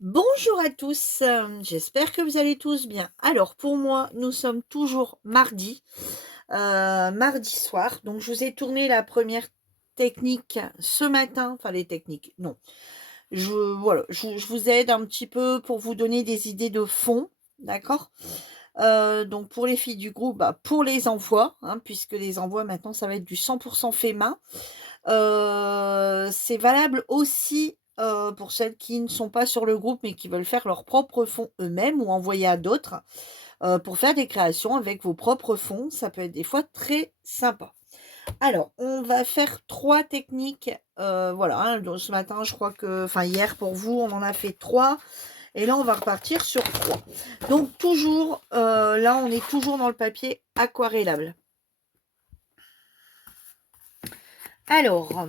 Bonjour à tous, j'espère que vous allez tous bien. Alors pour moi, nous sommes toujours mardi soir, donc je vous ai tourné la première technique ce matin, enfin les techniques, non. Je vous aide un petit peu pour vous donner des idées de fond, d'accord? Donc pour les filles du groupe, bah, pour les envois, hein, puisque les envois maintenant ça va être du 100 fait main. C'est valable aussi, pour celles qui ne sont pas sur le groupe, mais qui veulent faire leurs propres fonds eux-mêmes ou envoyer à d'autres, pour faire des créations avec vos propres fonds. Ça peut être des fois très sympa. Alors, on va faire 3 techniques, voilà, hein, donc ce matin, je crois que enfin hier pour vous, on en a fait 3 et là, on va repartir sur 3. Donc toujours, là, on est toujours dans le papier aquarellable. Alors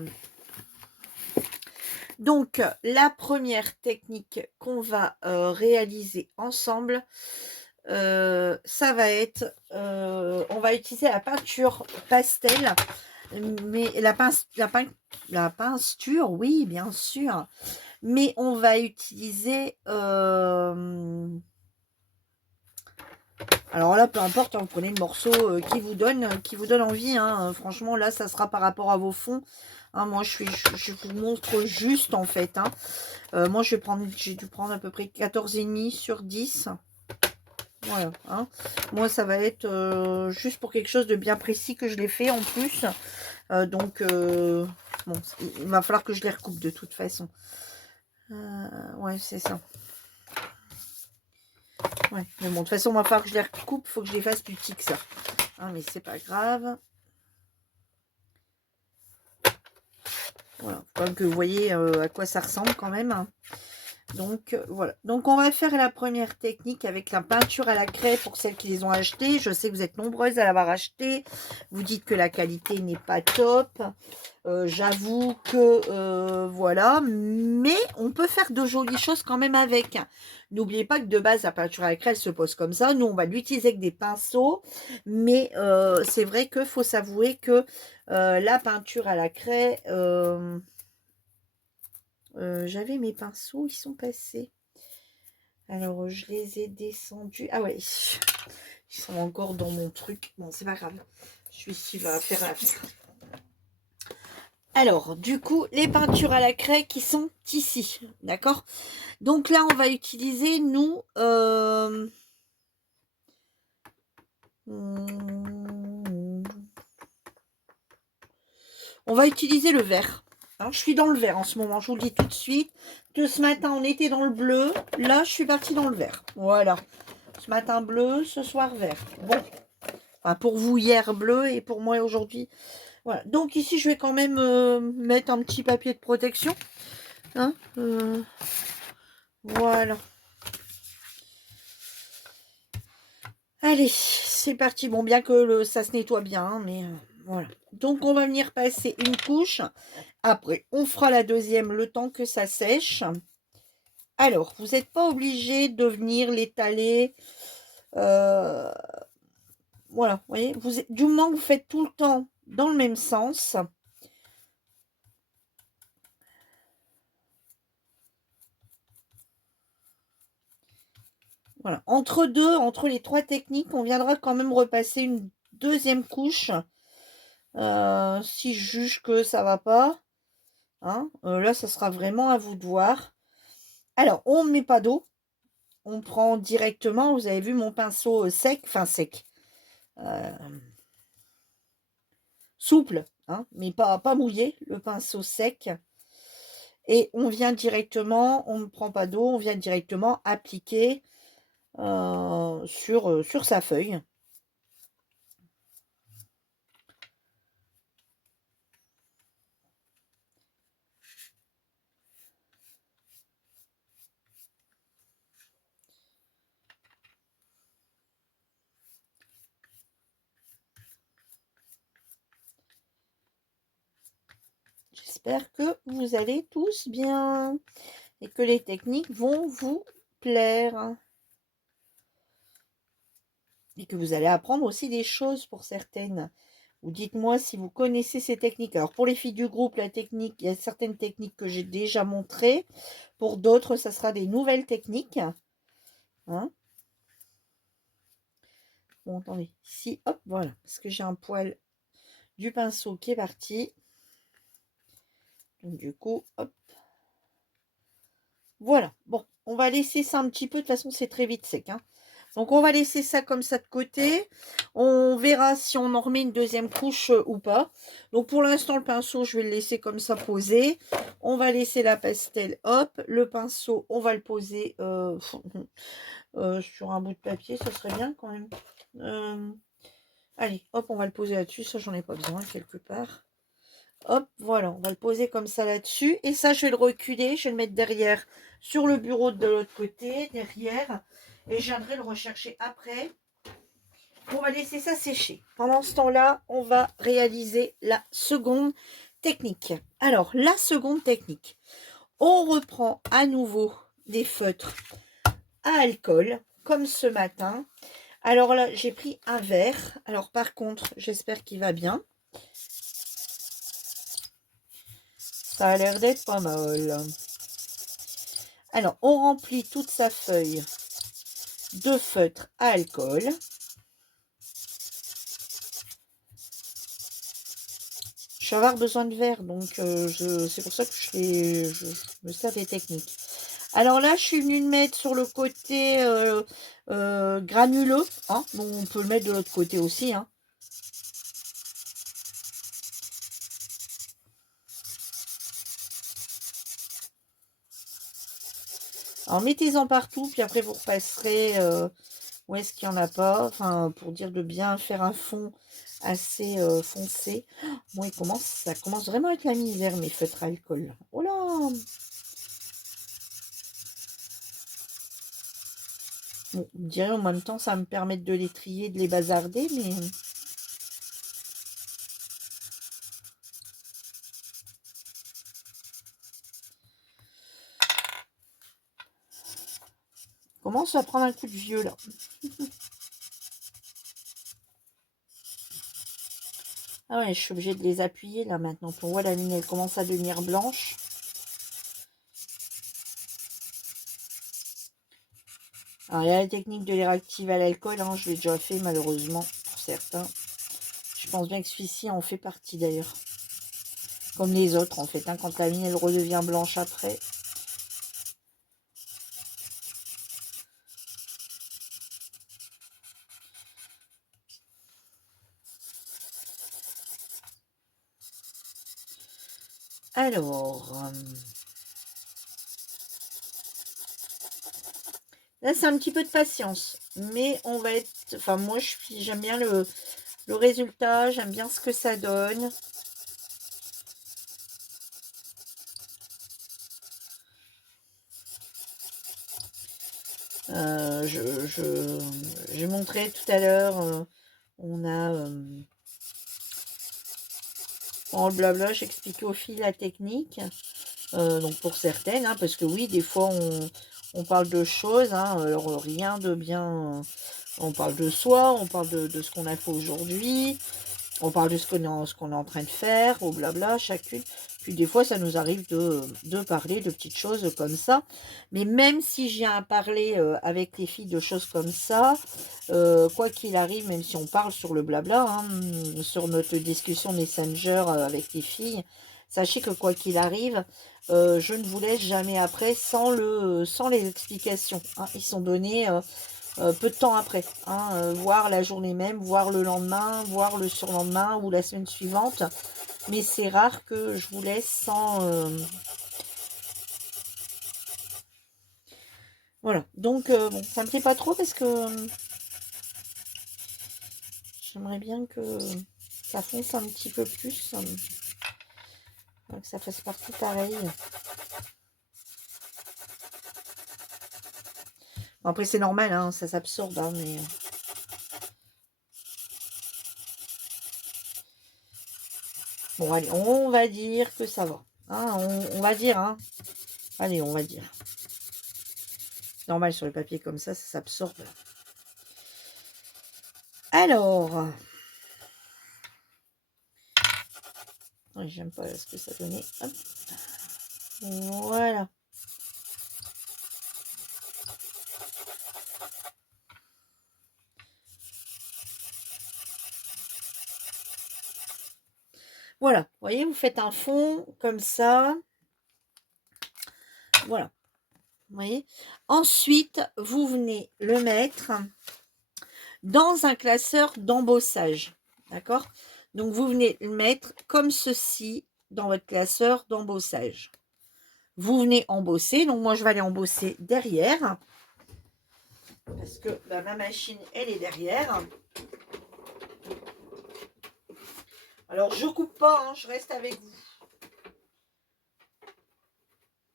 donc, la première technique qu'on va, réaliser ensemble, ça va être, on va utiliser la peinture pastel, mais la peinture, oui, bien sûr, mais on va utiliser, alors là, peu importe, hein, vous prenez le morceau, qui vous donne envie, hein, franchement, là, ça sera par rapport à vos fonds, hein. Moi, je vous montre juste, en fait, hein. Moi, j'ai dû prendre à peu près 14,5 sur 10. Voilà, hein. Moi, ça va être juste pour quelque chose de bien précis que je l'ai fait en plus. Donc, bon, il va falloir que je les recoupe de toute façon. Ouais, c'est ça. Ouais, mais bon, de toute façon, il va falloir que je les recoupe. Il faut que je les fasse plus petits que ça. Hein, mais c'est pas grave. Voilà, faut quand même que vous voyez à quoi ça ressemble quand même, hein. Donc voilà. Donc on va faire la première technique avec la peinture à la craie pour celles qui les ont achetées. Je sais que vous êtes nombreuses à l'avoir acheté. Vous dites que la qualité n'est pas top. J'avoue que voilà, mais on peut faire de jolies choses quand même avec. N'oubliez pas que de base la peinture à la craie elle se pose comme ça. Nous on va l'utiliser avec des pinceaux, mais c'est vrai qu'il faut s'avouer que la peinture à la craie, j'avais mes pinceaux, ils sont passés. Alors, je les ai descendus. Ah ouais, ils sont encore dans mon truc. Bon, c'est pas grave. Celui-ci va faire l'affaire. Alors, du coup, les peintures à la craie qui sont ici. D'accord? Donc là, on va utiliser, nous... on va utiliser le vert. Hein, je suis dans le vert en ce moment. Je vous le dis tout de suite. Que ce matin, on était dans le bleu. Là, je suis partie dans le vert. Voilà. Ce matin bleu, ce soir vert. Bon. Enfin, pour vous hier bleu et pour moi aujourd'hui. Voilà. Donc ici, je vais quand même mettre un petit papier de protection. Hein, voilà. Allez, c'est parti. Bon, bien que ça se nettoie bien, hein, mais voilà. Donc on va venir passer une couche. Après, on fera la deuxième le temps que ça sèche. Alors, vous n'êtes pas obligé de venir l'étaler. euh, voilà, vous voyez, du moment que vous faites tout le temps dans le même sens. Voilà. Entre les 3 techniques, on viendra quand même repasser une deuxième couche. Si je juge que ça va pas. Hein, là, ça sera vraiment à vous de voir. Alors, on ne met pas d'eau. On prend directement, vous avez vu mon pinceau sec, enfin sec. euh, souple, hein, mais pas mouillé, le pinceau sec. Et on vient directement, on ne prend pas d'eau, on vient directement appliquer sur sa feuille. J'espère que vous allez tous bien et que les techniques vont vous plaire. Et que vous allez apprendre aussi des choses pour certaines. Ou dites-moi si vous connaissez ces techniques. Alors, pour les filles du groupe, la technique, il y a certaines techniques que j'ai déjà montrées. Pour d'autres, ça sera des nouvelles techniques. Hein? Bon, attendez. Ici, hop, voilà. Parce que j'ai un poil du pinceau qui est parti. Donc, du coup, hop. Voilà. Bon, on va laisser ça un petit peu. De toute façon, c'est très vite sec. Hein. Donc, on va laisser ça comme ça de côté. On verra si on en remet une deuxième couche ou pas. Donc, pour l'instant, le pinceau, je vais le laisser comme ça posé. On va laisser la pastel. Hop, le pinceau, on va le poser sur un bout de papier. Ça serait bien quand même. Allez, hop, on va le poser là-dessus. Ça, j'en ai pas besoin quelque part. Hop, voilà, on va le poser comme ça là-dessus. Et ça, je vais le reculer. Je vais le mettre derrière sur le bureau de l'autre côté, derrière. Et je viendrai le rechercher après. On va laisser ça sécher. Pendant ce temps-là, on va réaliser la seconde technique. Alors, la seconde technique. On reprend à nouveau des feutres à alcool, comme ce matin. Alors là, j'ai pris un verre. Alors par contre, j'espère qu'il va bien. Ça a l'air d'être pas mal. Alors, on remplit toute sa feuille de feutre à alcool. Je vais avoir besoin de verre, donc c'est pour ça que je me sers des techniques. Alors là, je suis venue le mettre sur le côté granuleux. Hein. Bon, on peut le mettre de l'autre côté aussi. Hein. Alors, mettez-en partout, puis après, vous repasserez où est-ce qu'il n'y en a pas. Enfin, pour dire de bien faire un fond assez foncé. Bon, ça commence vraiment à être la misère, mes feutres à alcool. Oh là! Bon, je dirais en même temps, ça va me permettre de les trier, de les bazarder, mais... Commence à prendre un coup de vieux, là. Ah ouais, je suis obligée de les appuyer, là, maintenant. On voit la mine, elle commence à devenir blanche. Alors, il y a la technique de les réactiver à l'alcool. Hein, je l'ai déjà fait, malheureusement, pour certains. Je pense bien que celui-ci en fait partie, d'ailleurs. Comme les autres, en fait. Hein, quand la mine, elle redevient blanche après. Alors... là, c'est un petit peu de patience. Mais on va être... Enfin, moi, j'aime bien le résultat. J'aime bien ce que ça donne. J'ai montré tout à l'heure, on a en blabla, j'expliquais aux filles la technique, donc pour certaines, hein, parce que oui, des fois on parle de choses, hein, alors rien de bien, on parle de soi, on parle de ce qu'on a fait aujourd'hui, on parle de ce qu'on est en train de faire, au blabla, chacune. Puis des fois, ça nous arrive de parler de petites choses comme ça. Mais même si j'ai à parler avec les filles de choses comme ça, quoi qu'il arrive, même si on parle sur le blabla, hein, sur notre discussion Messenger avec les filles, sachez que quoi qu'il arrive, je ne vous laisse jamais après sans les explications. Hein. Ils sont donnés peu de temps après, hein, voire la journée même, voire le lendemain, voire le surlendemain ou la semaine suivante. Mais c'est rare que je vous laisse sans... Voilà, donc bon, ça me plaît pas trop parce que j'aimerais bien que ça fonce un petit peu plus, que ça fasse partie pareil. Bon, après c'est normal, hein, ça s'absorbe, hein, mais... Bon, allez, on va dire que ça va. Hein, on va dire, hein. Allez, on va dire. Normal, sur le papier comme ça s'absorbe. Alors, Oui, j'aime pas ce que ça donnait. Hop. Voilà. Voilà, vous voyez, vous faites un fond comme ça. Voilà. Vous voyez. Ensuite, vous venez le mettre dans un classeur d'embossage. D'accord? Donc, vous venez le mettre comme ceci dans votre classeur d'embossage. Vous venez embosser. Donc, moi, je vais aller embosser derrière. Parce que bah, ma machine, elle est derrière. Alors, je coupe pas, hein, je reste avec vous.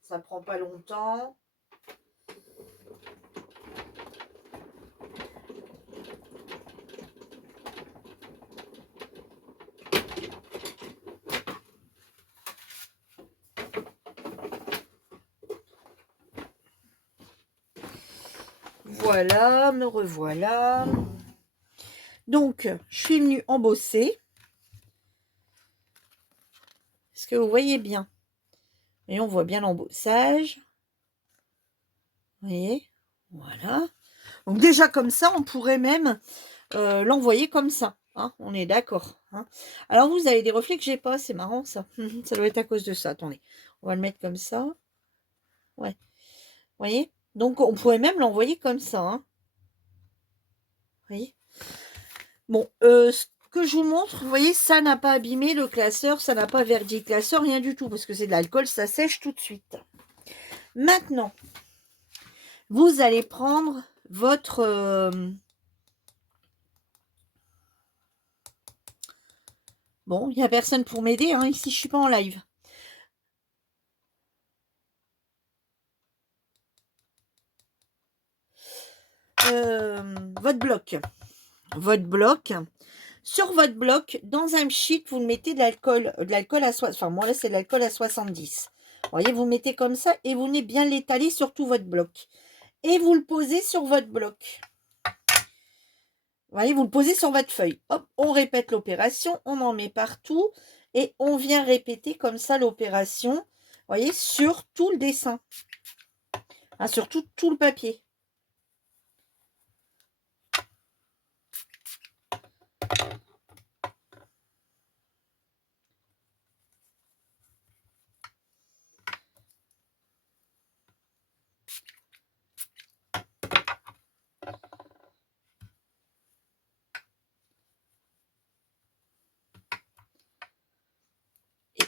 Ça prend pas longtemps. Voilà, me revoilà. Donc, je suis venue embosser. Est-ce que vous voyez bien? Et on voit bien l'embossage. Vous voyez? Voilà. Donc déjà comme ça, on pourrait même l'envoyer comme ça. Hein, on est d'accord. Hein. Alors vous avez des reflets que j'ai pas. C'est marrant ça. Ça doit être à cause de ça. Attendez. On va le mettre comme ça. Ouais. Vous voyez? Donc on pourrait même l'envoyer comme ça. Hein. Vous voyez? Bon, ce que je vous montre, vous voyez, ça n'a pas abîmé le classeur, ça n'a pas verdi le classeur, rien du tout, parce que c'est de l'alcool, ça sèche tout de suite. Maintenant, vous allez prendre votre... Bon, il n'y a personne pour m'aider, hein, ici je ne suis pas en live. Votre bloc. Votre bloc. Sur votre bloc, dans un sheet, vous mettez de l'alcool à 60. Enfin, moi là, c'est de l'alcool à 70. Vous voyez, vous mettez comme ça et vous venez bien l'étaler sur tout votre bloc. Et vous le posez sur votre bloc. Vous voyez, vous le posez sur votre feuille. Hop, on répète l'opération, on en met partout et on vient répéter comme ça l'opération, vous voyez, sur tout le dessin. Hein, sur tout le papier.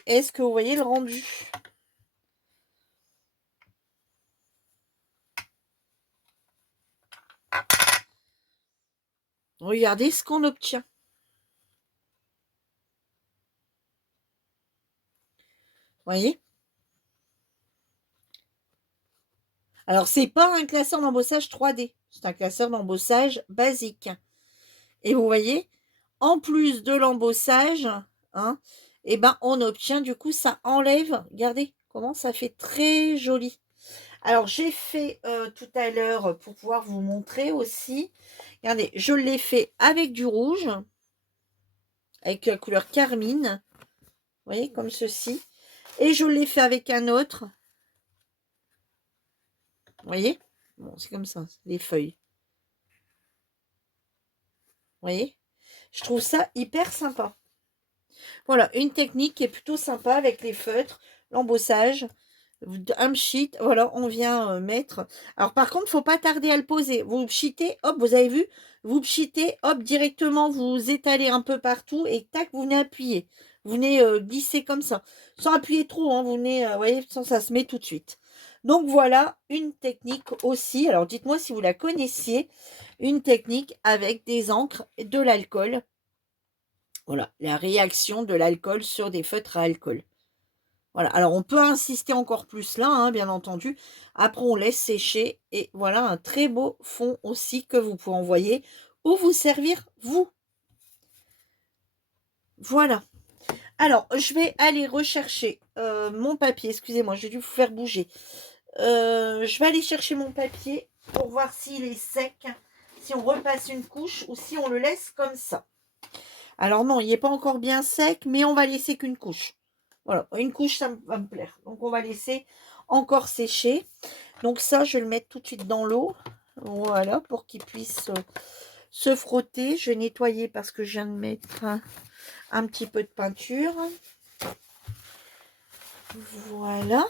Est-ce que vous voyez le rendu? Regardez ce qu'on obtient. Vous voyez? Alors, c'est pas un classeur d'embossage 3D. C'est un classeur d'embossage basique. Et vous voyez, en plus de l'embossage, hein, et ben, on obtient, du coup, ça enlève. Regardez comment ça fait très joli. Alors, j'ai fait tout à l'heure pour pouvoir vous montrer aussi. Regardez, je l'ai fait avec du rouge, avec la couleur carmine. Vous voyez, comme ceci. Et je l'ai fait avec un autre. Vous voyez? Bon, c'est comme ça, les feuilles. Vous voyez? Je trouve ça hyper sympa. Voilà, une technique qui est plutôt sympa avec les feutres, l'embossage. Un pchit, voilà, on vient mettre. Alors par contre, il ne faut pas tarder à le poser. Vous pchitez, hop, vous avez vu, vous pchitez, hop, directement, vous étalez un peu partout et tac, vous venez appuyer. Vous venez glisser comme ça. Sans appuyer trop, hein, vous venez, vous voyez, ça se met tout de suite. Donc voilà, une technique aussi. Alors dites-moi si vous la connaissiez. Une technique avec des encres et de l'alcool. Voilà, la réaction de l'alcool sur des feutres à alcool. Voilà, alors on peut insister encore plus là, hein, bien entendu. Après, on laisse sécher et voilà un très beau fond aussi que vous pouvez envoyer ou vous servir vous. Voilà. Alors, je vais aller rechercher mon papier. Excusez-moi, j'ai dû vous faire bouger. Je vais aller chercher mon papier pour voir s'il est sec, si on repasse une couche ou si on le laisse comme ça. Alors non, il n'est pas encore bien sec, mais on va laisser qu'une couche. Voilà, une couche, ça va me plaire. Donc, on va laisser encore sécher. Donc, ça, je vais le mettre tout de suite dans l'eau. Voilà, pour qu'il puisse se frotter. Je vais nettoyer parce que je viens de mettre un petit peu de peinture. Voilà.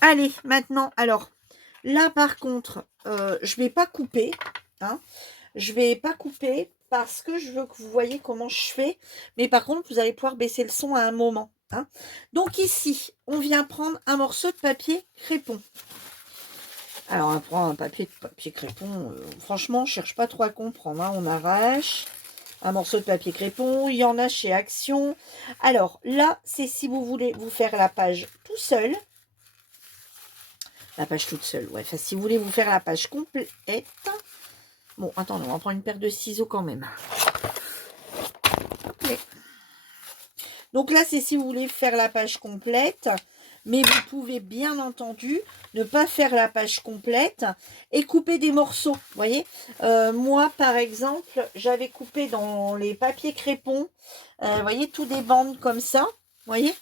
Allez, maintenant, alors, là, par contre, je vais pas couper. Hein. Je vais pas couper parce que je veux que vous voyez comment je fais. Mais par contre, vous allez pouvoir baisser le son à un moment. Hein. Donc ici, on vient prendre un morceau de papier crépon. Alors, on prend un papier crépon. Franchement, je cherche pas trop à comprendre. Hein. On arrache un morceau de papier crépon. Il y en a chez Action. Alors, là, c'est si vous voulez vous faire la page tout seul. La page toute seule, ouais. Enfin, si vous voulez vous faire la page complète. Bon, attendez, on va prendre une paire de ciseaux quand même. Okay. Donc là, c'est si vous voulez faire la page complète. Mais vous pouvez bien entendu ne pas faire la page complète et couper des morceaux. Vous voyez, moi, par exemple, j'avais coupé dans les papiers crépons, vous voyez, tout des bandes comme ça. Vous voyez,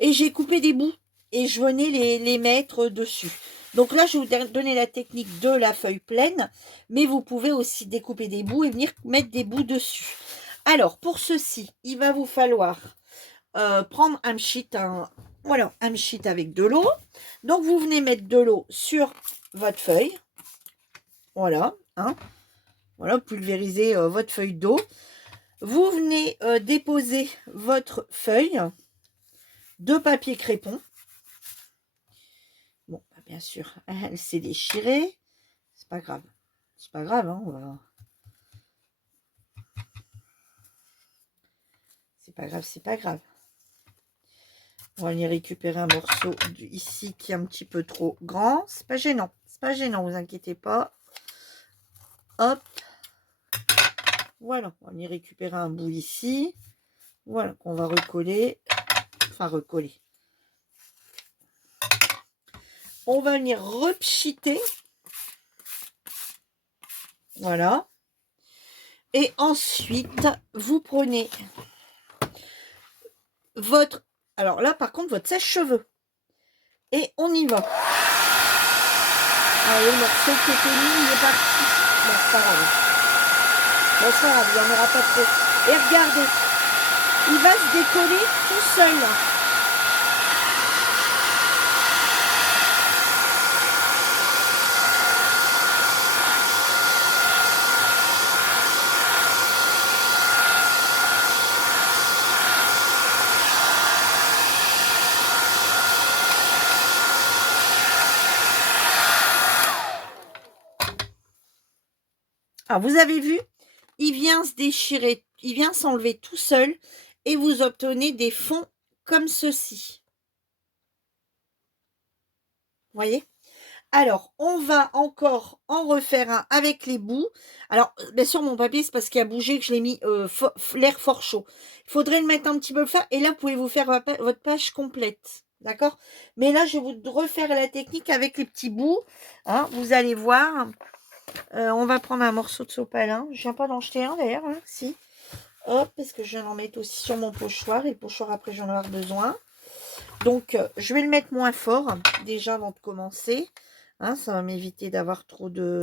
et j'ai coupé des bouts et je venais les mettre dessus. Donc là, je vais vous donner la technique de la feuille pleine, mais vous pouvez aussi découper des bouts et venir mettre des bouts dessus. Alors, pour ceci, il va vous falloir prendre un sheet, voilà, un sheet avec de l'eau. Donc, vous venez mettre de l'eau sur votre feuille. Voilà, hein. Voilà, pulvérisez votre feuille d'eau. Vous venez déposer votre feuille de papier crépon. Bon, bah, bien sûr, elle s'est déchirée. C'est pas grave. C'est pas grave, hein, on va... C'est pas grave, c'est pas grave. On va aller récupérer un morceau ici qui est un petit peu trop grand. C'est pas gênant. C'est pas gênant, vous inquiétez pas. Hop. Voilà. On va aller récupérer un bout ici. Voilà, qu'on va recoller. Enfin, recoller. On va venir repchiter. Voilà. Et ensuite, vous prenez votre... Alors là, par contre, votre sèche-cheveux. Et on y va. Allez, le morceau qui était mis, il est parti. Bon, c'est pas grave. Bon, c'est pas grave, il n'y en aura pas trop. Et regardez, il va se décoller tout seul. Alors, vous avez vu, il vient se déchirer, il vient s'enlever tout seul et vous obtenez des fonds comme ceci. Vous voyez? Alors, on va encore en refaire un avec les bouts. Alors, bien sûr, mon papier, c'est parce qu'il a bougé que je l'ai mis l'air fort chaud. Il faudrait le mettre un petit peu fin et là, vous pouvez vous faire votre page complète. D'accord? Mais là, je vais vous refaire la technique avec les petits bouts. Hein, vous allez voir. On va prendre un morceau de sopalin. Je viens pas d'en jeter un d'ailleurs, hein, si. Hop, parce que je viens d'en mettre aussi sur mon pochoir. Et le pochoir, après, j'en aurai besoin. Donc, je vais le mettre moins fort, déjà, avant de commencer. Hein, ça va m'éviter d'avoir trop de...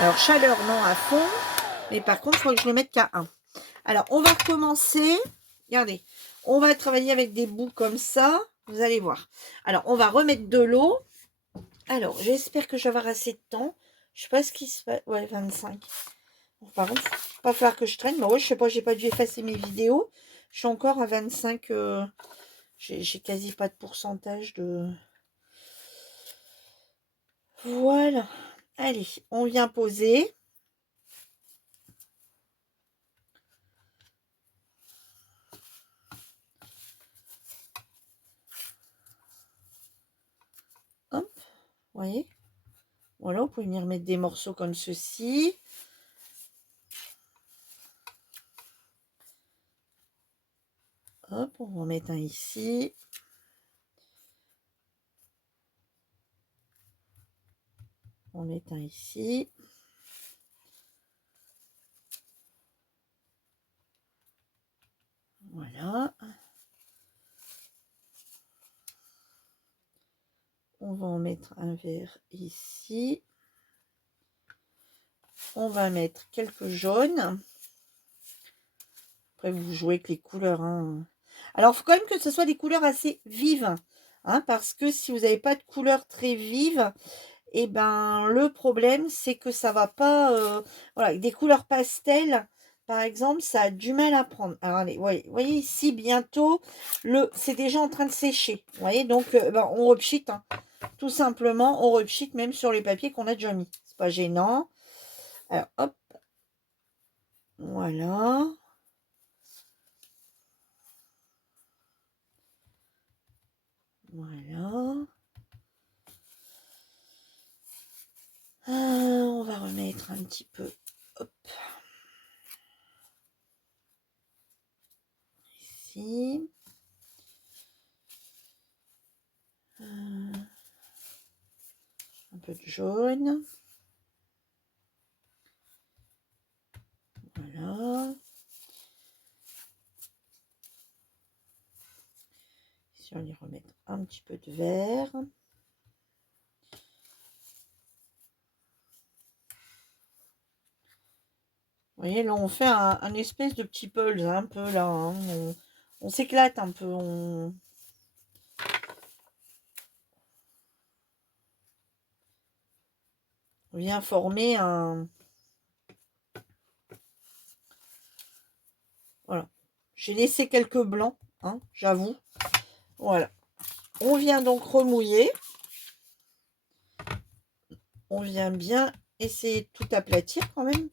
Alors, chaleur, non, à fond. Mais par contre, il faut que je le mette qu'à 1. Alors, on va recommencer. Regardez, on va travailler avec des bouts comme ça. Vous allez voir. Alors, on va remettre de l'eau. Alors, j'espère que je vais avoir assez de temps. Je sais pas ce qui se passe. Ouais, 25. Bon, par contre, il va pas falloir que je traîne. Mais ouais, je sais pas, j'ai pas dû effacer mes vidéos. Je suis encore à 25. J'ai quasi pas de pourcentage de... Voilà. Allez, on vient poser. Hop, vous voyez. Voilà, vous pouvez venir mettre des morceaux comme ceci. Hop, on va en mettre un ici. On met un ici. Voilà. On va en mettre un vert ici. On va mettre quelques jaunes. Après, vous jouez avec les couleurs. Hein. Alors, il faut quand même que ce soit des couleurs assez vives. Hein, parce que si vous n'avez pas de couleurs très vives, et ben le problème, c'est que ça va pas... voilà, des couleurs pastel, par exemple, ça a du mal à prendre. Alors, allez, voyez ici, bientôt, c'est déjà en train de sécher. Vous voyez, donc, ben, on repchit. Hein. Tout simplement, on repchit même sur les papiers qu'on a déjà mis. C'est pas gênant. Alors, hop. Voilà. Voilà. On va remettre un petit peu. Hop. Ici. Un peu de jaune. Voilà. Ici, on va y remettre un petit peu de vert. Vous voyez, là, on fait un espèce de petit puzzle, un peu là. Hein. On s'éclate un peu. On vient former un... Voilà. J'ai laissé quelques blancs, hein, j'avoue. Voilà. On vient donc remouiller. On vient bien essayer de tout aplatir quand même.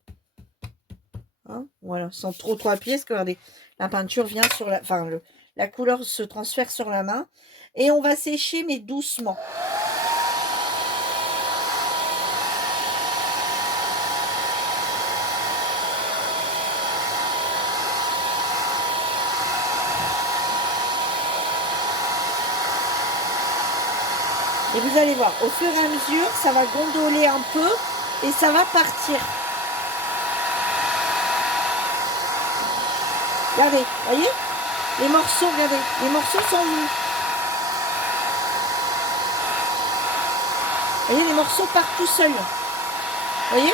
Hein, voilà, sans trop appuyer, parce que regardez, la peinture vient sur la... Enfin, la couleur se transfère sur la main. Et on va sécher, mais doucement. Et vous allez voir, au fur et à mesure, ça va gondoler un peu et ça va partir. Regardez, voyez? Les morceaux, regardez, les morceaux sont venus. Vous voyez, les morceaux partent tout seuls. Vous voyez?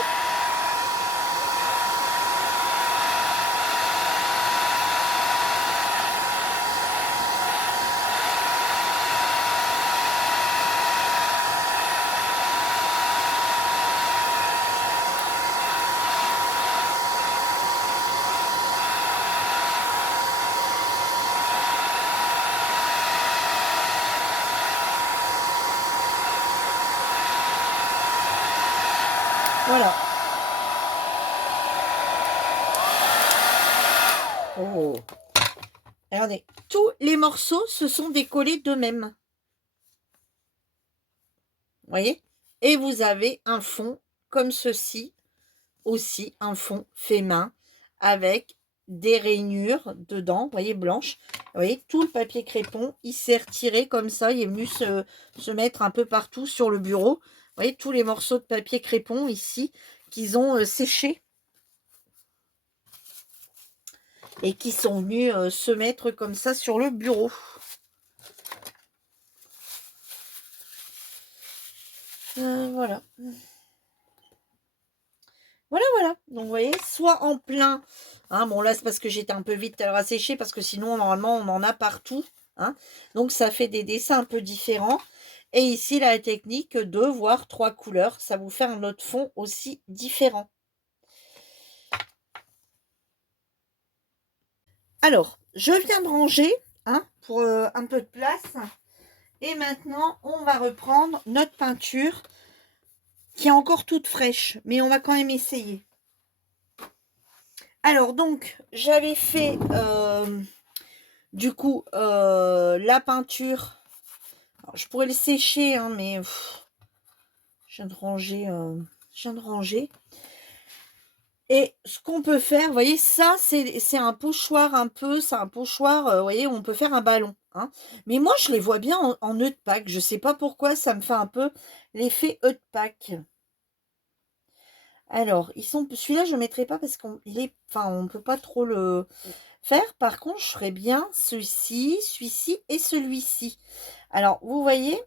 Voilà. Oh. Regardez, tous les morceaux se sont décollés d'eux-mêmes. Vous voyez? Et vous avez un fond comme ceci, aussi un fond fait main, avec des rainures dedans, vous voyez, blanches. Vous voyez, tout le papier crépon, il s'est retiré comme ça, il est venu se mettre un peu partout sur le bureau. Vous voyez, tous les morceaux de papier crépon ici, qu'ils ont séché. Et qui sont venus se mettre comme ça sur le bureau. Voilà. Voilà. Donc, vous voyez, soit en plein. Hein, bon, là, c'est parce que j'étais un peu vite à sécher, parce que sinon, normalement, on en a partout. Hein. Donc, ça fait des dessins un peu différents. Et ici, la technique de voir 3 couleurs. Ça vous fait un autre fond aussi différent. Alors, je viens de ranger hein, pour un peu de place. Et maintenant, on va reprendre notre peinture qui est encore toute fraîche. Mais on va quand même essayer. Alors, donc, j'avais fait, du coup, la peinture. Alors, je pourrais le sécher, hein, mais je viens de ranger. Et ce qu'on peut faire, vous voyez, ça, c'est un pochoir un peu. C'est un pochoir, vous voyez, où on peut faire un ballon. Hein. Mais moi, je les vois bien en œuf de Pâques. Je ne sais pas pourquoi, ça me fait un peu l'effet œuf de Pâques. Alors, celui-là, je ne le mettrai pas parce qu'on on ne peut pas trop le... faire. Par contre, je ferais bien celui-ci et celui-ci. Alors, vous voyez,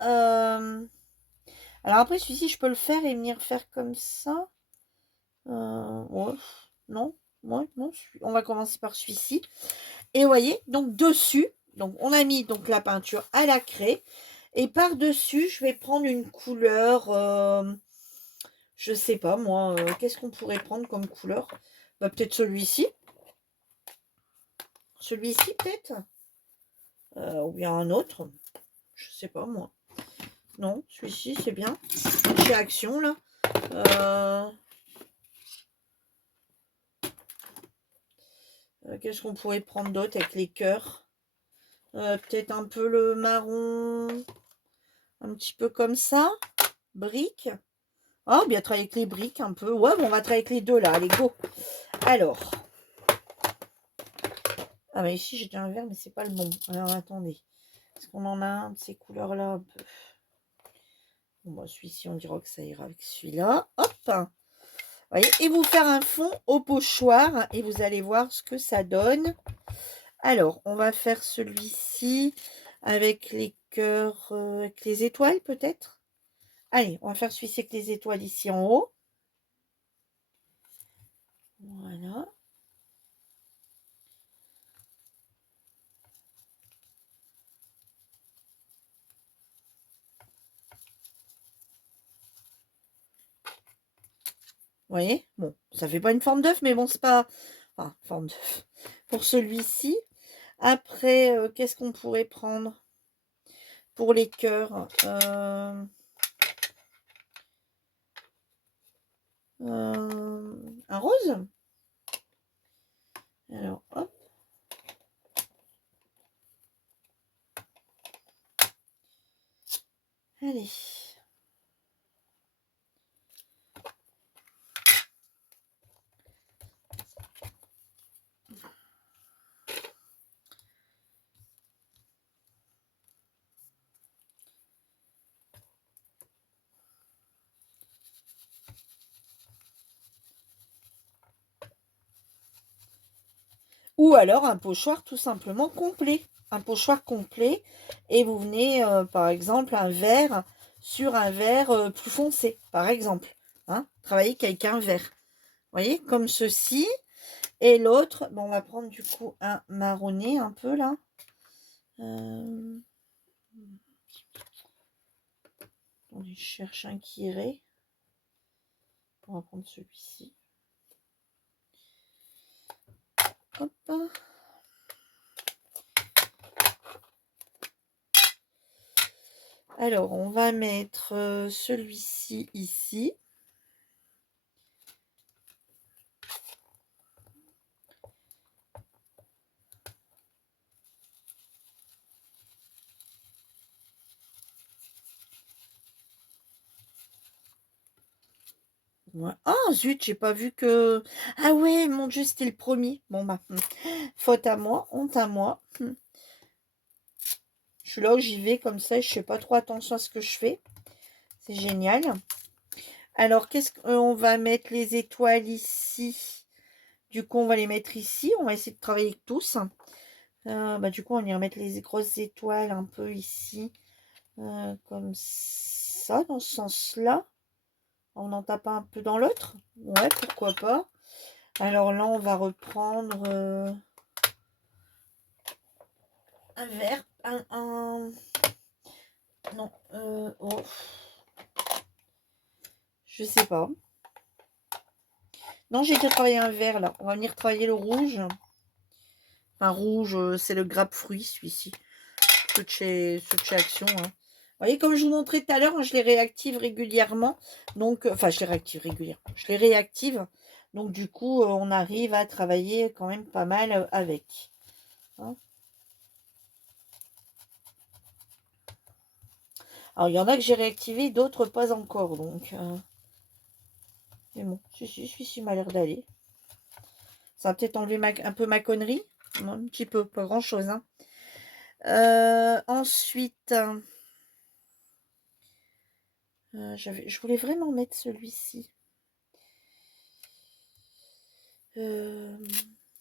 alors après, celui-ci, je peux le faire et venir faire comme ça. Ouais, non, ouais, non, on va commencer par celui-ci. Et vous voyez, donc dessus, donc on a mis donc la peinture à la craie. Et par-dessus, je vais prendre une couleur, je sais pas moi, qu'est-ce qu'on pourrait prendre comme couleur? Bah, peut-être celui-ci. Celui-ci peut-être? Ou bien un autre. Je sais pas moi. Non, celui-ci c'est bien. Chez Action là. Qu'est-ce qu'on pourrait prendre d'autre avec les cœurs? Peut-être un peu le marron. Un petit peu comme ça. Briques. Oh, bien travailler avec les briques un peu. Ouais, bon, on va travailler avec les deux là. Allez, go. Alors. Ah, bah ici, j'ai déjà un vert, mais c'est pas le bon. Alors, attendez. Est-ce qu'on en a un de ces couleurs-là un peu? Bon, bah, celui-ci, on dira que ça ira avec celui-là. Hop. Voyez, et vous faire un fond au pochoir. Et vous allez voir ce que ça donne. Alors, on va faire celui-ci avec les cœurs, avec les étoiles peut-être. Allez, on va faire celui-ci avec les étoiles ici en haut. Voilà. Vous voyez? Bon, ça fait pas une forme d'œuf, mais bon, c'est pas... Enfin, forme d'œuf. Pour celui-ci. Après, qu'est-ce qu'on pourrait prendre pour les cœurs? Un rose? Alors, hop. Allez. Ou alors un pochoir tout simplement complet. Un pochoir complet. Et vous venez, par exemple, un vert sur un vert plus foncé, par exemple. Hein, travailler avec un vert. Vous voyez, comme ceci. Et l'autre, bon, on va prendre du coup un marronné un peu là. Attendez, je cherche un qui irait. On va prendre celui-ci. Hop. Alors, on va mettre celui-ci ici. Ouais. Ah, zut, j'ai pas vu que... Ah ouais, mon Dieu, c'était le premier. Bon, bah, faute à moi, honte à moi. Je suis là où j'y vais comme ça, je fais pas trop attention à ce que je fais. C'est génial. Alors, qu'est-ce qu'on va mettre les étoiles ici? Du coup, on va les mettre ici. On va essayer de travailler avec tous. Bah, du coup, on va y remettre les grosses étoiles un peu ici. Comme ça, dans ce sens-là. On en tape un peu dans l'autre. Ouais, pourquoi pas. Alors là, on va reprendre un vert. Non. Oh. Je sais pas. Non, j'ai déjà travaillé un vert là. On va venir travailler le rouge. Enfin, rouge, c'est le grappe fruit, celui-ci. Ceux de chez Action. Hein. Vous voyez, comme je vous montrais tout à l'heure, je les réactive régulièrement. Donc, enfin, je les réactive régulièrement. Je les réactive. Donc, du coup, on arrive à travailler quand même pas mal avec. Hein. Alors, il y en a que j'ai réactivé, d'autres pas encore. Donc, mais bon, celui-ci m'a l'air d'aller. Ça va peut-être enlever un peu ma connerie. Un petit peu, pas grand-chose. Hein. Ensuite, je voulais vraiment mettre celui-ci. Je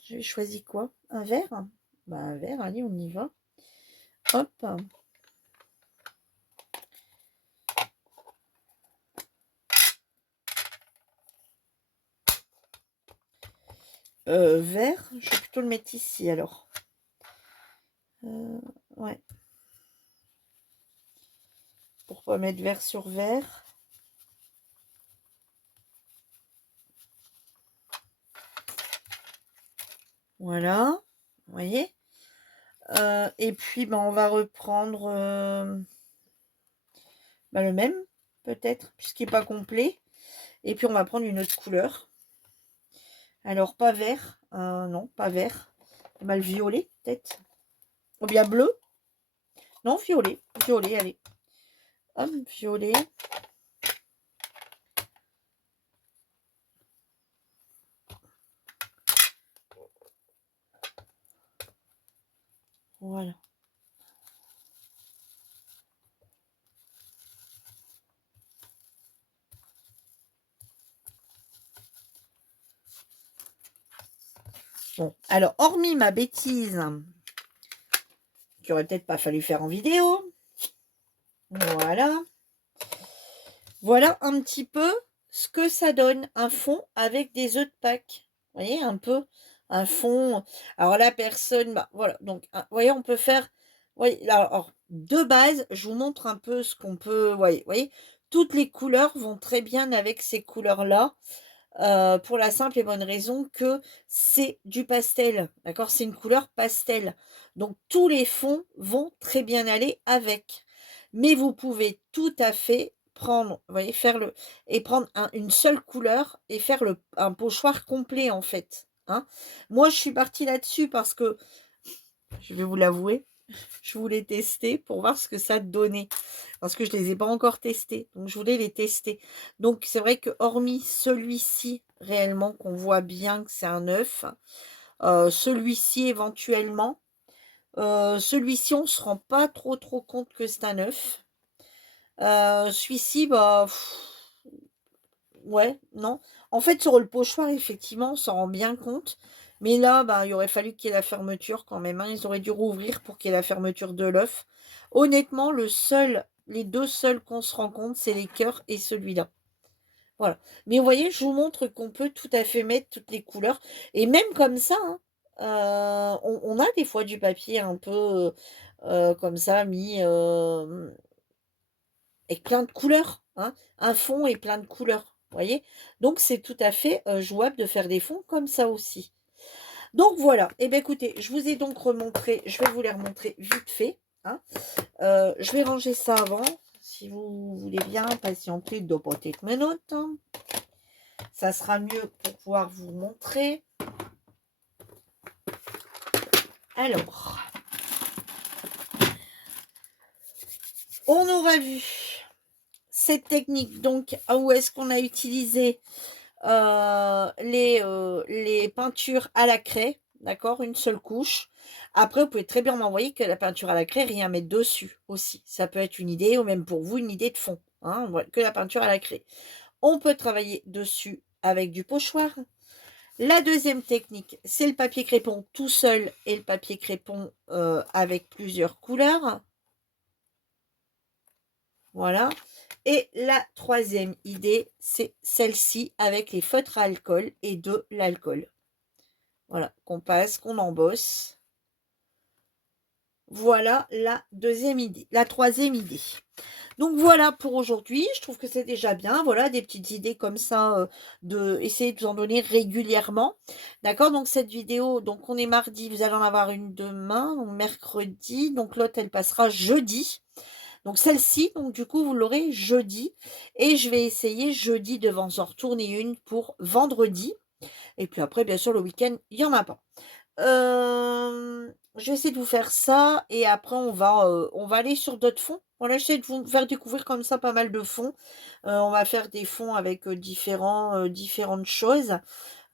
J'avais choisi quoi? Un vert? Bah, un vert, allez, on y va. Hop. Vert, je vais plutôt le mettre ici alors. Ouais. Pour pas mettre vert sur vert. Voilà. Vous voyez? Et puis, bah, on va reprendre bah, le même, peut-être, puisqu'il n'est pas complet. Et puis, on va prendre une autre couleur. Alors, pas vert. Non, pas vert. Mal violet, peut-être. Ou bien bleu. Non, violet. Violet, allez. Hop, violet. Voilà. Bon, alors, hormis ma bêtise, qui aurait peut-être pas fallu faire en vidéo. Voilà. Voilà un petit peu ce que ça donne, un fond avec des œufs de Pâques. Vous voyez, un peu un fond. Alors la personne, bah, voilà. Donc, vous voyez, on peut faire. Oui, alors, de base, je vous montre un peu ce qu'on peut. Voyez, toutes les couleurs vont très bien avec ces couleurs-là. Pour la simple et bonne raison que c'est du pastel. D'accord? C'est une couleur pastel. Donc, tous les fonds vont très bien aller avec. Mais vous pouvez tout à fait prendre, vous voyez, et prendre une seule couleur et faire un pochoir complet en fait. Hein. Moi, je suis partie là-dessus parce que, je vais vous l'avouer, je voulais tester pour voir ce que ça donnait. Parce que je ne les ai pas encore testés. Donc, je voulais les tester. Donc, c'est vrai que hormis celui-ci, réellement, qu'on voit bien que c'est un œuf, celui-ci éventuellement, celui-ci, on ne se rend pas trop compte que c'est un œuf. Celui-ci, bah, ouais, non. En fait, sur le pochoir, effectivement, on s'en rend bien compte. Mais là, bah, il aurait fallu qu'il y ait la fermeture quand même. Hein. Ils auraient dû rouvrir pour qu'il y ait la fermeture de l'œuf. Honnêtement, les deux seuls qu'on se rend compte, c'est les cœurs et celui-là. Voilà. Mais vous voyez, je vous montre qu'on peut tout à fait mettre toutes les couleurs. Et même comme ça, hein, on a des fois du papier un peu comme ça, mis avec plein de couleurs, hein, un fond et plein de couleurs, vous voyez? Donc c'est tout à fait, jouable de faire des fonds comme ça aussi. Donc voilà, et bien écoutez, je vous ai donc remontré, je vais vous les remontrer vite fait, hein. Je vais ranger ça avant, si vous voulez bien patienter de peut-être mes notes, hein. Ça sera mieux pour pouvoir vous montrer. Alors, on aura vu cette technique, donc, où est-ce qu'on a utilisé les peintures à la craie, d'accord, une seule couche. Après, vous pouvez très bien m'envoyer que la peinture à la craie, rien mettre dessus aussi. Ça peut être une idée, ou même pour vous, une idée de fond. Hein, voilà, que la peinture à la craie. On peut travailler dessus avec du pochoir. La deuxième technique, c'est le papier crépon tout seul et le papier crépon avec plusieurs couleurs. Voilà. Et la troisième idée, c'est celle-ci avec les feutres à alcool et de l'alcool. Voilà, qu'on passe, qu'on embosse. Voilà la deuxième idée. La troisième idée. Donc voilà pour aujourd'hui. Je trouve que c'est déjà bien. Voilà, des petites idées comme ça, de essayer de vous en donner régulièrement. D'accord? Donc cette vidéo, donc on est mardi, vous allez en avoir une demain, donc mercredi. Donc l'autre, elle passera jeudi. Donc celle-ci, donc du coup, vous l'aurez jeudi. Et je vais essayer jeudi de vous en retourner une pour vendredi. Et puis après, bien sûr, le week-end, il n'y en a pas. Je vais essayer de vous faire ça. Et après, on va aller sur d'autres fonds. Voilà, j'essaie de vous faire découvrir comme ça pas mal de fonds. On va faire des fonds avec différentes choses.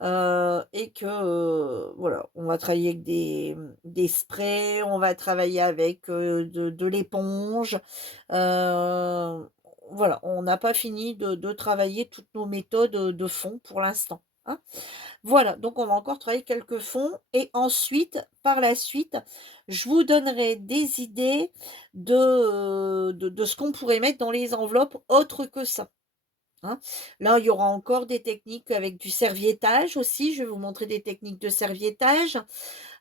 Et que voilà, on va travailler avec des sprays, on va travailler avec de l'éponge. Voilà, on n'a pas fini de travailler toutes nos méthodes de fond pour l'instant. Hein. Voilà, donc on va encore travailler quelques fonds et ensuite, par la suite, je vous donnerai des idées de ce qu'on pourrait mettre dans les enveloppes autre que ça, hein. Là, il y aura encore des techniques avec du serviettage aussi, je vais vous montrer des techniques de serviettage.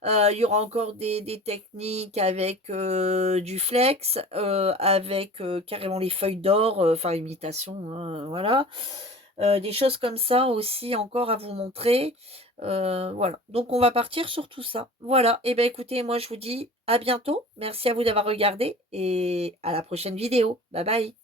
Il y aura encore des techniques avec, du flex, avec, carrément les feuilles d'or, enfin imitation, hein, voilà. Des choses comme ça aussi encore à vous montrer. Voilà, donc on va partir sur tout ça. Voilà, et ben écoutez, moi je vous dis à bientôt. Merci à vous d'avoir regardé et à la prochaine vidéo. Bye bye.